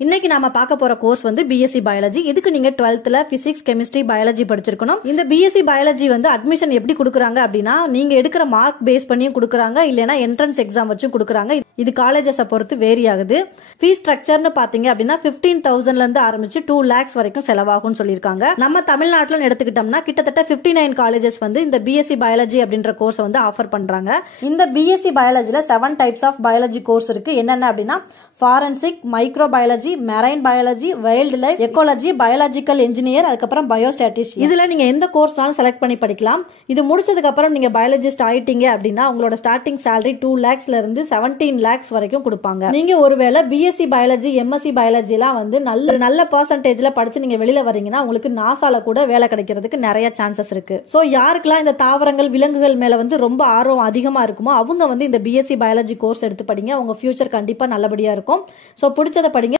இன்னைக்கு நாம பார்க்க போற கோர்ஸ் வந்து பிஎஸ்சி பயாலஜி. இதுக்கு நீங்க 12th பிசிக்ஸ், கெமிஸ்ட்ரி, பயாலஜி படிச்சிருக்கணும். இந்த பிஎஸ்சி பயாலஜி வந்து அட்மிஷன் எப்படி கொடுக்குறாங்க அப்படின்னா, நீங்க எடுக்கிற மார்க் பேஸ் பண்ணியும் கொடுக்குறாங்க, இல்லைன்னா என்ட்ரன்ஸ் எக்ஸாம் வச்சும் கொடுக்குறாங்க. இது காலேஜஸை பொறுத்து வேரி ஆகுது. ஃபீஸ் ஸ்ட்ரக்சர்னு பாத்தீங்க அப்படின்னா 15,000ல இருந்து ஆரம்பிச்சு 2 lakhs வரைக்கும் செலவாகும்னு சொல்லியிருக்காங்க. நம்ம தமிழ்நாட்டில் எடுத்துக்கிட்டோம்னா கிட்டத்தட்ட 59 காலேஜஸ் வந்து இந்த பிஎஸ்சி பயாலஜி அப்படின்ற கோர்ஸ் வந்து ஆஃபர் பண்றாங்க. இந்த பிஎஸ்சி பயாலஜில 7 டைப்ஸ் ஆஃப் பயாலஜி கோர்ஸ் இருக்கு. என்னென்ன அப்படின்னா forensic, microbiology, marine biology, wild life, ecology, biological engineer, அதுக்கப்புறம் பயோஸ்டாட்டிக்ஸ். இதுல நீங்க எந்த கோர்ஸ்னாலும் செலக்ட் பண்ணி படிக்கலாம். இது முடிச்சதுக்கு அப்புறம் நீங்க பயாலஜிஸ்ட் ஆயிட்டீங்க அப்படின்னா உங்களோட ஸ்டார்டிங் salary 2 lakhsல இருந்து 17 lakhs வரைக்கும் கொடுப்பாங்க. நீங்க ஒருவேளை பிஎஸ்சி பயாலஜி, எம்எஸ்சி பயாலஜி எல்லாம் வந்து நல்ல பெர்சன்டேஜ்ல படிச்சு நீங்க வெளியில வரீங்கன்னா உங்களுக்கு நாசால கூட வேலை கிடைக்கிறதுக்கு நிறைய சான்சஸ் இருக்கு. சோ யாருக்கெல்லாம் இந்த தாவரங்கள், விலங்குகள் மேல வந்து ரொம்ப ஆர்வம் அதிகமா இருக்குமோ அவங்க வந்து இந்த பிஎஸ்சி பயாலஜி கோர்ஸ் எடுத்து படிங்க. உங்க ஃபியூச்சர் கண்டிப்பா நல்லபடியா இருக்கும். சோ பிடிச்சத படிங்க.